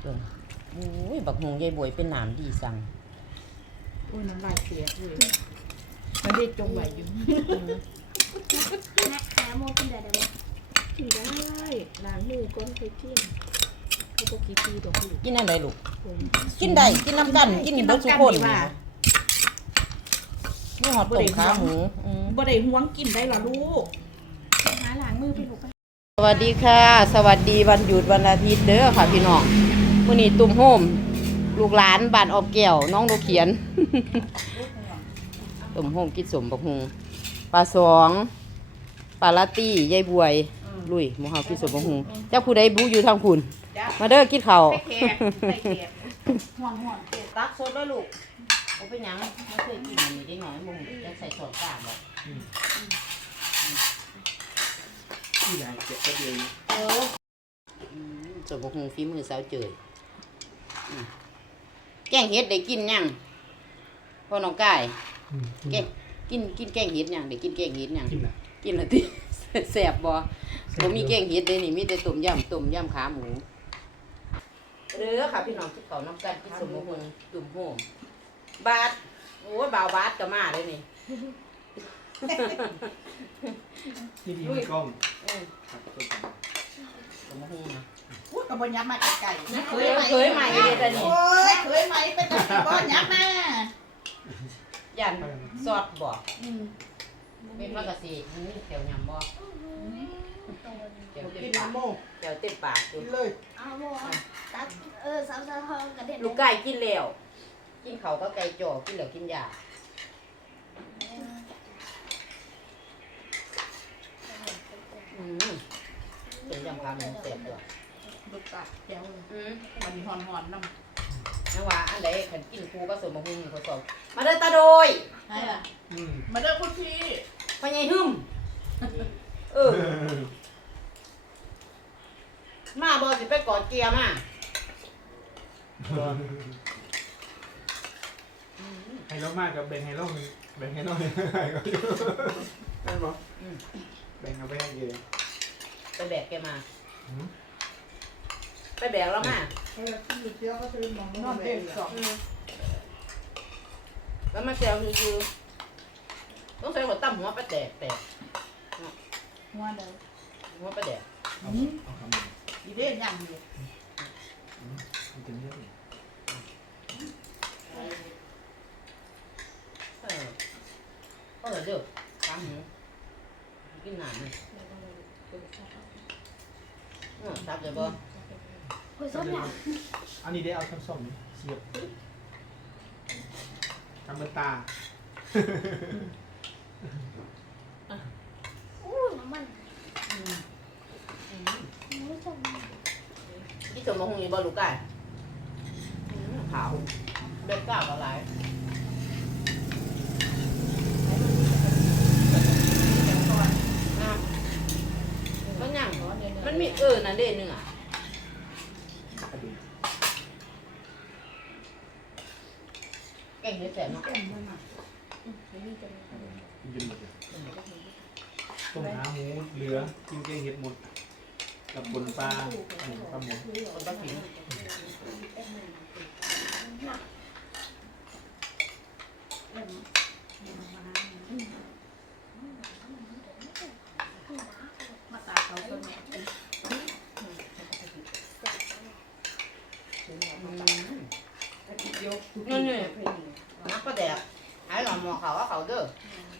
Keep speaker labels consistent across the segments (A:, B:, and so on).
A: บิ่งอุ้ยบักฮงยายบวยเป็นหนามดีสั่ง
B: โอ้ยน้ำลายเสียเลยมันได้จงไหวอยู่
C: แม่โมกินได้ไหม
B: กินได้ล้างมือก้นเคยกินเขาบอกกี่ปีดอกลูก
A: กินอะไรลูก
B: ผม
A: กินได้กินน้ำกันกินเบิดทุกคนนี่หอดต้มขาหมู
B: บ่ได้ห่วงกินได้ล่ะลูก
C: หาหลังมือไปลูกไป
A: สวัสดีค่ะ สวัสดีวันหยุดวันอาทิตย์เด้อค่ะพี่น้องมื้อนี้ตุ่มโฮมลูกหลานบ้านออบแก้วน้องโดเขียน ตุ่มโฮมกินสมบักฮงปลาสองปลาลาตี้ยายบวยลุยหมูเฮากินสมบักฮงเจ้าผู้ใดบูอยู่ทางคุณมาเด้อกินข้าว
B: ห่วง
A: ตักสดแล้วลูกเอาเป็นหยังไม่เคยกินอันนี้ได้หน่อยบ่ฮู้จะใส่ซอสกลางบ่
D: ที่ไหนเจ็บก็เดียว
A: สมบักฮงฝีมือสาวเจยแกงเห็ดได้กินยังพ่อน้องกายแกงกินแกงเห็ดยังได้กินแกงเห็ดยัง
D: กินอ่ะ
A: กินแล้วติแซ่บบ่บ่มีแกงเห็ดเด้นี่มีแต่ต้มยำขาหมูเด้อค่ะพี่น้องที่เขาน้ำกันกินสมบักฮงตุ่มโฮมบาทโอ้ยบ่าวบาทก็มาเลยนี่
D: ที่ดีมีกล้อง
A: เออ
D: ครับตัวกัน
A: สมบักฮงนะ
B: พูดกับบนยับมาไก่ๆนะ
A: เคยใหม่เลยแต่นี่
B: โอ้ยเคยไหมเป็นตะกี้บ่ยับมา
A: ยันซอสบ่เป็นว่ากะสินี่แถวยำบ่แถวเต็ม
D: กิน
A: ปาก
D: น้ำโม่
A: แถวเต็มปากอยู่
D: กินเลย
C: เอาโมตัดสาวทองกันเด็ด
A: ลูกไก่กินแล้วกินเขาวก็ไก่จ่อกินแล้วกินยาเป็นยำปลาหมูเสร็จด้วย
B: ลูกตัดแก้ว มันหอนๆน้ำ
A: นะว่าอันใดขันกินคูก็สมบูรณ์เขาสอบมาเด้อตาโดย
B: ใช่ล่ะมาเด้อคุณพี่
A: พ่อใหญ่หึมมาบ่สิไปกอดเกียร์มา
D: ไฮโลมากกับแบงไฮโลแบงไฮโลเนี่ยได้ปะแบงเอาไปให้เยอะ
A: ไปแบกแกมาไปแบกแล้วมา
B: ลูกเดียวก็คือมองนอนเต็มสอง
A: แล้วมาแซวคือต้องใส่หัวตั้มหัวปลาแดกแตก
B: หัวเดียว
A: หัวปลาแดก
D: เอาคำนึง
B: อีเด่นยังอยู่
D: มันจะเยอะ
A: เด้อตามหูกินหนานเลยซับเลยบ่
C: เฮ้ยส้มเนี่ย
D: อันนี้ได้เอาทั้งสองเสียบทำเป็นตา
C: อู้น้ำมันไม่ชม
A: ที่สมมติมีบ่ลูกไก่ขาวเบ็ดก้าวอะไรมันยังมันมีนั่นเด่นหนึ่งอ่ะแกงเนื้อแสบเนาะ
D: กินหมดเลยต้มหาหมูเหลือกินแกงเห็ดหมดกับปนปลาหมูปลาหมู
A: คนก็กิน
B: มาตาเขาต้นเนี่ย
A: นี่นักก็แดกหายหลอมหมอเขาว่าเขาเด้อ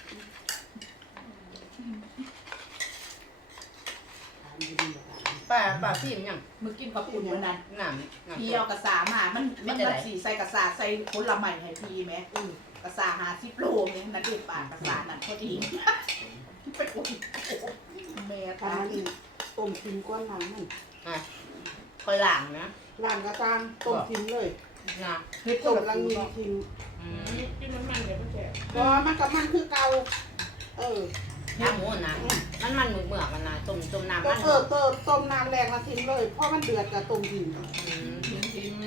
A: ป้าซีมยัง
B: มึงกินกับปุ่นวันนั้น
A: หนาม
B: พี่เอากระสามามันสีใส่กระสาใส่ผลไม้ให้พี่ไหมกระสา50 โลเนี่ยนั่นเด็ดปากกระสานั่นพอดีไปโอ้ยแม่ตา
E: ต้มกินก้อนหนังมัน
A: คอยหลังนะ
E: หลังกระตามต้มกินเลย
A: นะ
E: ต้มลังมีกิน
B: กินมันเดี๋ยวมันแฉะ
E: ก็มันกับมันคือเก่า
A: น้ำหมูนะมันเหมือกมันนะต้มน้ำ
E: ก็
A: มัน
E: ต้มน้ำแรงมาทิ้งเลยเพราะมันเดือดกับต้มกิน
B: กิน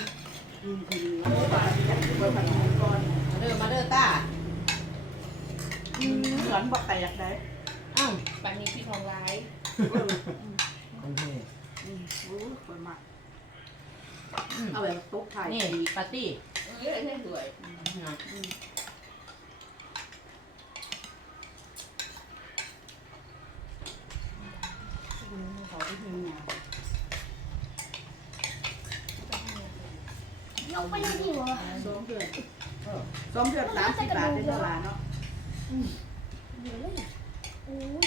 A: มาเด้อตา
B: เหมือนบอกแต่อยากได้
A: อ้าว
B: ปันนี้พี่ทองร้าย
E: คนมาก
B: เอาแบบตุ๊กไทย
A: นี่ปาร์ตี้
F: เยอะให้สวย
B: เขาไปทำงาน
C: ยกไปยังที่วะ
B: 2 เดือน30 บาทได้ตลาดเนาะ
C: เดี๋ยวเลยโอ้ย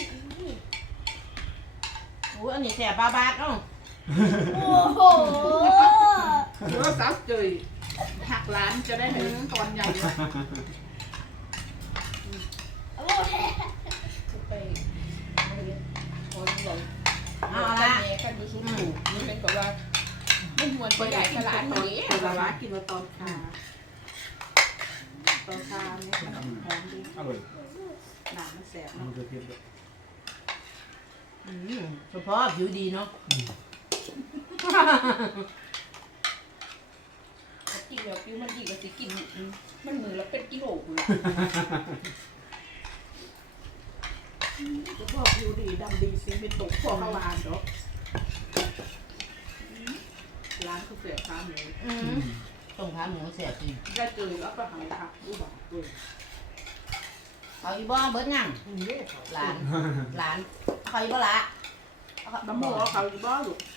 A: โอ้อันนี้แสบบาบาดเอ้า
C: โอ้โห
B: เดี๋ยวซับเจยหักล้านจะได้เห็นตอนใหญ่เลย
C: โอ้โห
F: ไปคนหลง
A: เอา
F: ละ
A: ละ
F: กันดูซุ้มอยู่นี่เป็นกับว่าไม่มวนไปใหญ่ขนาดนี้
B: ตลาดกินมาตอนคาเนี่ยมันหอมดี
D: อร่อย
B: หนามันแสบ
D: มัน
B: เนาะ
D: จะเผ็ดด้วย
A: เฉพาะผิวดีเนาะ
F: กินแบบปิ้วมันดีกว่าสิกินมันมือแล้วเป็นกิโลเลย
B: จะบอกอยู่ดีดำดีสิเป็นตกพวกเขาวานเนาะร้านเขาเสียค่าหมู
A: ต้มขาหมูแสบจริง
B: ได้เจอแล้วก็หายค่ะรู้บอกเลย
A: เอาอีบ่เบิดยังหลานเอาอีบ่ละ
B: น้ำมูกเอาเขาอยู่บ้านลูก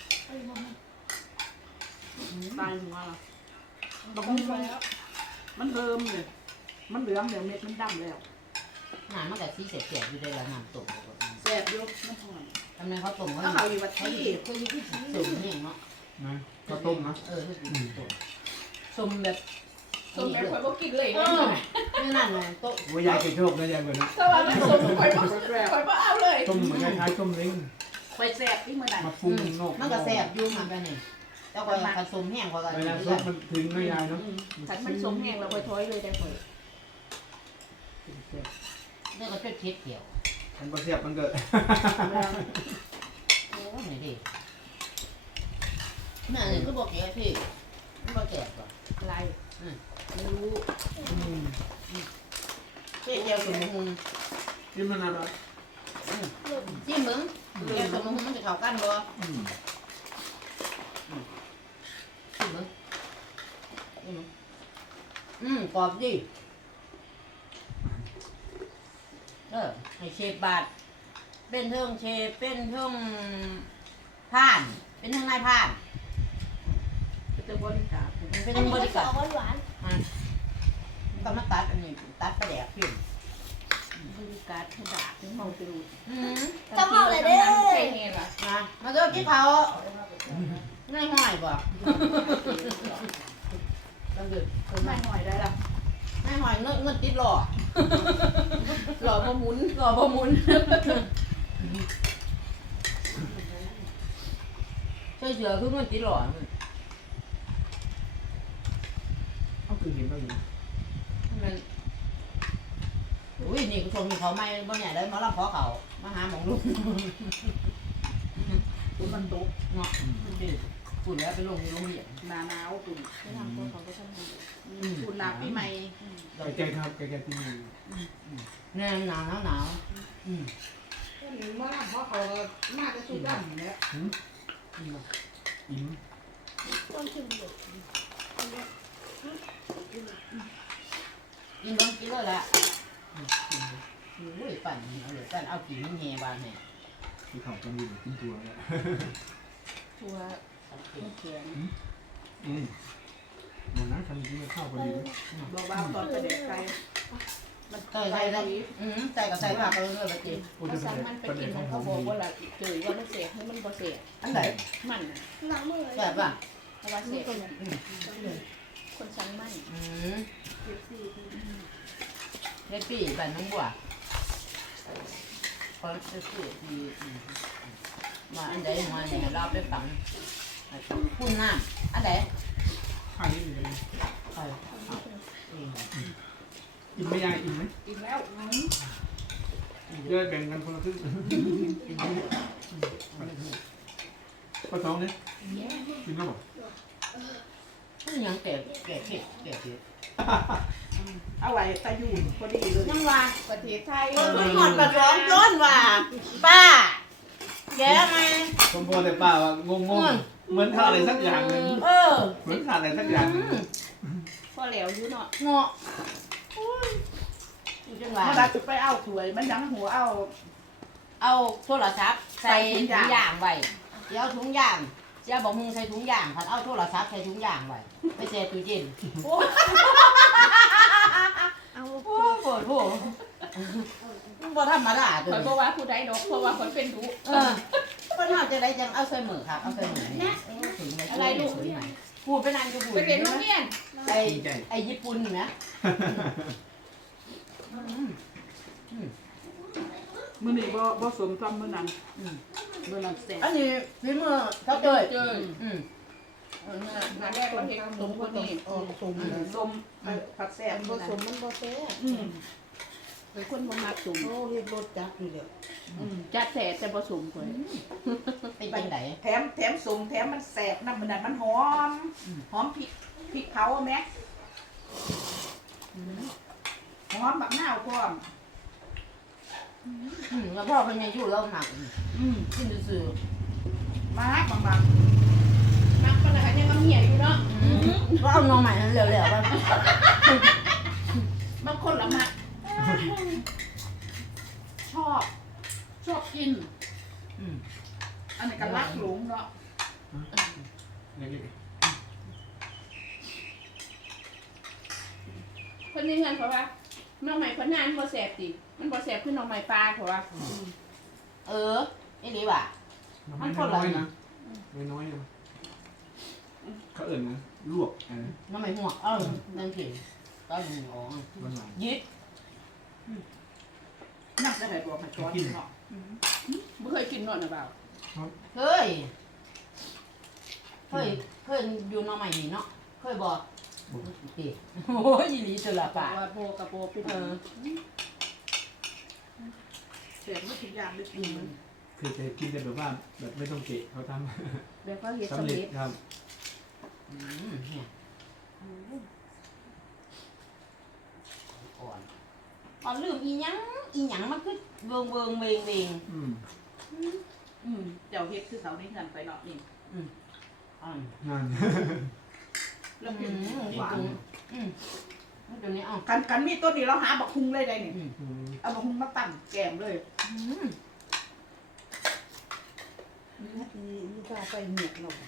B: ตายหัวละบางทีมันเริ่มเลยมันเหลืองเดี๋ยวเม็ดมันดำแล้ว
A: หนามันก็สีแสบๆอยู่ได้ละน้ำต้ม
B: แสบยกมันหอน
A: ทำไมเขาต้มเขา
B: ถ้าเขาอยู่วัดที่
A: เขาอยู่ที่สูงนี่เนาะ
D: นะข้าวต้มนะ
A: สมแบบ
F: ส่วนใหญ่คนก็กินเลย
A: นี่นั่นเลยโต๊ะ
D: โอ้ยยายเก่งโชคนะยายเบิร์นนะ
F: สวัสดีส่วนคนก็เอาเลย
D: ต้มเหมือนคล้ายๆต้มเล้ง
B: ไปแสบที่เมื่อไหร่
D: มาปรุงนอก
A: มันก็แสบอยู่มันไปนี่แล้วก็ผสมแห้งเขาก็
D: เวลาซุปมันถึงนะยายเนาะ
B: ฉันมันสมแห้งเราไปถอยเลยได้ผล
A: นี่ก็จะเช็ดเกี่ยว
D: มันก็เสียบมันเกิด
A: โอ้ยดิแม่นี่ก็บอกแกพี่มันบอกแกก่อน
B: อะไรไม่รู้
A: เจ๊เจียวสมุน
D: กินมันอะไร
A: จิ้มมึงเจียวสมุนมันจะเข้ากันบ่จิ้มมึงกรอบดิให้เชฟบาทเป็นเทิงเชฟเป็นเทิงผ่านเป็นเทิงนายผ่าน
B: จะบริการ
A: เป็น
C: อัน
A: เทิง
C: นี้
A: บ
C: ก็
A: ริ
C: จะ
A: การ
C: ออกหวาน
A: ก็มาตัดอันนี้ตัดประแดกพิม
B: บริการให้ด่าถึงเมาไปรู้
C: จะเมาเลยเด้อ
F: ใช่ไงล่ะ
A: มาดูที่เขาง่ายง่ายบ่ต้องดึก
B: ไม่หน่อยได้ละ
A: ง่ายง่ายเงินติดหล่อ
F: หล่อมาหมุน
A: หล่อบ่มุนเชื่อคือเงินติดหล่อ
D: เขาคือเห็นแล้วอยู่
A: มันอุ้ยนี่กูชมเขาไม่บ่ใหญ่เลยมาลำขอเขามาหาหมองลุง
B: มันตก
A: เนาะฝุ่นแล้วไปลงในโรงเรียน
B: หนาหนาวตุ่น
F: ไม่ทำตัวเขาก็ทำดี
B: ตุ่นหนาปีใหม่
D: แกครับแกที่นี่
A: แน่หนาวหนาว
E: เมื่อเพราะเขามาจะสุดดำเนี่ย
D: อิ่ม
C: ต้องชิมดู
A: กินบ้างกินเลยละอุ้ยปั่นเอาเลยปั่นเอากินเงี้ยบ้างเนี่ย
D: ที่เขาต้องอยู่กินตัวเนี่ย
F: ทัวร์เขียน
D: มันนะทำกินข้าวพอดี
B: บอกว่าตอนกระเด็กไก่มัน
A: ใส่กับใส่ผักไปเรื่อยๆไปกิน
D: โอ้
F: ภา
D: จะ
F: ษา
D: เป็น
F: มันไป
D: ประเด็
F: กิ
D: น
F: น
D: ของ
F: เขา
D: ผม
F: บอกว่าละเจอว่ามันเสียให้มันบ่เสีย
A: อันไหน
F: มัน
C: หนังมือ
A: แบบว่า
F: เพราะว่าเสียคนชั้นมัน
A: เล็บปี้ปั่นน้ำบัวพอเล็บปี้ดีมาอันใดมาเนี่ยเราไปฝังพุ่นน้ำอันใด
D: ข้าวนี่อยู่เลย
A: ไป
D: อิ่มไม่ยายอิ่มไหม
F: กินแล้ว
D: เยอะแบ่งกันคนละครึ่งป้าท้องเนี่ยกินแล้วหรอ
A: ยังแก่เผ็ด
B: เอาไว้ตะยูนพอดีเลย
A: ยังว่า
F: ประเทศไทย
A: คุณหมดกระร้องย้อนว่าป้าแกไหม
D: สมโพธิแต่ป้าว่างงๆเหมือนขาดอะไรสักอย่างหนึ่ง
A: เออ
D: เหมือนขาดอะไรสักอย่างหนึ่ง
F: พอแล้วอยู่เนาะ
A: เงาะอยู่จังหวะ
B: เมื่อไรจะไปเอาถ้วยมันยังหัวเอา
A: เอาโทรศัพท์ใส่
B: ใส่ถุ
A: ถุ
B: ง
A: ง
B: ยาง
A: ยางไว้เดี๋ยวถุงยางเจ้าบอกมึงใส่ถุงยางพันเอาโทรศัพท์ใส่ถุงยางไว้ไปแช่ตู้เย็นโอ้
C: เอา
A: โหโหดโหบ่ธรรมดาตัว
F: ข่อยบ่
A: นี้
F: ว่าผู้ใดดอกเพราะว่าข่อยเป็นดุ
A: เออเพิ่นเฮาจะได้จังเอาใส่มือครับเอาใส่มือนี่ถึงอะไรลูกพูดไปนั่นก็พูด
F: ไปเรียนโรงเรียน
A: ไอ้ญี่ปุ่นนะ
B: มื้อนี้บ่สมทำมื้อนั้นมื้อนั้นแซ่บ
A: อันนี้ฝีมือเขาเจย
F: เจอ
A: อืม
F: หาแรกเราเฮ็ดตรงคนนี้
E: ออกสมเลย
B: ส้มผัดแซ่บ
E: ผ
B: มื้อ
E: ส
B: นั้น
E: มมันบ่แซ่บ
F: เป็นคนบ่มักสุ่ม
E: โอ้เฮ็ดรสจัดอยู่แล้ว
F: จัดแท้แต่บ่สุ่มข่อย
A: เป็นจังได
B: แถมส้มแถมมันแซ่บน้ำมันนั้นมันหอมหอมพริกเผาแม่หอมบักนาวพร้อม
A: แล้วพ่อเป็นยังอยู่เราหนักกินซื่อ
B: มากบาง
F: มักปานนั้นยังมาเหี่ยอยู่เนาะ
A: ๆว่าเอาน้องใหม่นั้นเร็วๆว่า
B: ๆบางคนละมักชอบกิน อันนี้ก็รักหลงเนาะ
F: เพิ่นนี่เงินเพราะว่าน้องใหม่เพิ่นนานบ่แซ่บติมันบ่แซ่บคือน้องใหม่ปลาเพราะว่า
A: เออไอ้นี่ว่ะ
D: มันน้อยนะน้อยนะเขาเอิ่นนะลวก
A: น้องใหม่หัวนั่นคือตอนนี้อ๋อ
D: มันหวาน
A: ยึด
B: นั่งจะให้บอกให้ช้อนเนาะ
F: บ่เคยกินนวดนะบ่าว
A: เคยอยู่น้องใหม่นี่เนาะเคยบอกปีโอ้ยอีหลีจุลป่า
F: ว่าโบกับโบเป็น
B: แซ่บไม่ทุกอย่างเลย
D: คือจะกินกันแบบว่าแบบไม่ต้องเกะเขาท
F: แบบว่าเฮ็ด
D: ำ
F: สำ
D: สำเร็
F: เร็
D: จ
F: จ
D: ครับ
A: เนี่ยอ่อนลืมอีหยังมันคือเวิงเวง
B: เจ้าเฮ็ดคือเขาในเงินไปเนาะนี่
A: อ่อน
D: งาน
B: แล้วเป็น
D: หวาน
A: เดี๋ยวนี้เอา
B: กันมีตัวนี้เราหาบักคุงเลยได้นี่เอาบักคุงมาตั้งแกมเลย
E: นี่ถ้าไปเหนียกหน่อย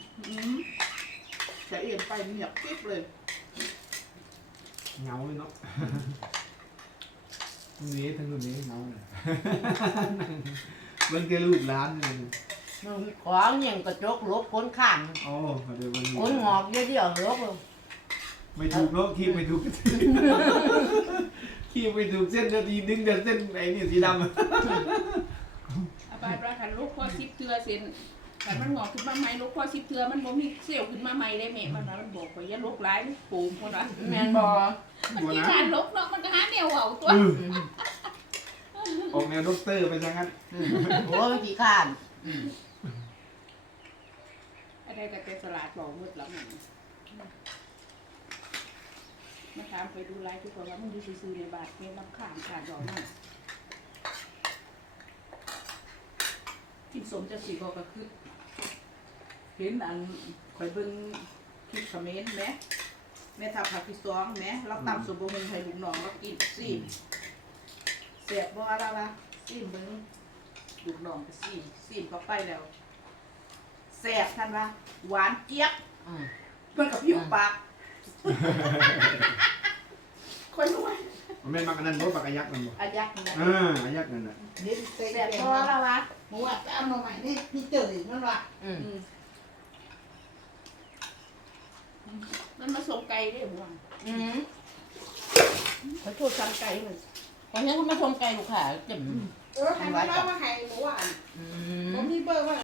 B: จะเอียนไปเหนียบกิ๊บเลย
D: เงาเลยเนาะตรงนี้ทั้งตรงนี้เงาเลยมันแค่รูปร้านเลย
A: ของอย่างกระจกลบคนข้าง
D: โอ้เดี๋ยววันนี้
A: คนงอกเยอะๆลบ
D: ไม่ถูกเนาะคีบไม่ถูกคีบไม่ถูกเส้นนาทีดึงแต่เส้นไอ้นี่สีดำ
F: เอาไปประคันลูกพ่อ10เทื่อเซ็นคันมันงอกขึ้นมาใหม่ลูกพ่อ10เทื่อมันบ่มีเซลล์ขึ้นมาใหม่ได้แม่มันว่ามันบอกว่าอย่าลกหลายมันปูมพุ่นว่า
A: แมนบอ
F: มันมีการลกเนาะมันก็หาแนวเอาตัว
D: ออกแนวด็อกเตอร์ไปซะงั้น
A: โอ้ยขี้ข้าน
F: อะไรก็เป็นสลัดบอกหมดแล้วมันมาถามไปดูไลฟ์ทุกคนว่ามึงดูซื่อๆในบาทเนี่ยรับข้ามขาดดอกนั่น
B: กินสมจะสีบอกก็คือเห็นอันคอยเบิ่งคลิปคอมเมนต์แม่ทับผักที่2แม่เราตำสมบูรณ์ให้ลูกน้องเรากินซีมแซ่บบ่อะไรวะซีมเบิ่งลูกน้องก็ซีมเข้าไปแล้วแซ่บท่านว่าหวานเจี๊ยบเพิ่นกับผิวปากค่อยรวย
D: มันไม่มักอันนั้นรถปากกายักษ์มันบ่
B: อายักษ์นะ
D: อายักษ์นั่นแหละ
E: เด็ดใส่
B: แซ่บ
E: แกง
B: บ่ละวะ
E: หมูอ่ะจะเอาหน่อใหม่นี่พี่เจออีกนั่นว่ะ
F: มันมาส่งไก่ได้หรือเปล่า
A: เขาโทษสั่งไก่เลยตอนนี้เขามาชมไก่ลูกค้าเจ็บ
E: ให้มันเล่ามาให้หมูอ่ะผมมีเบอร์ว่า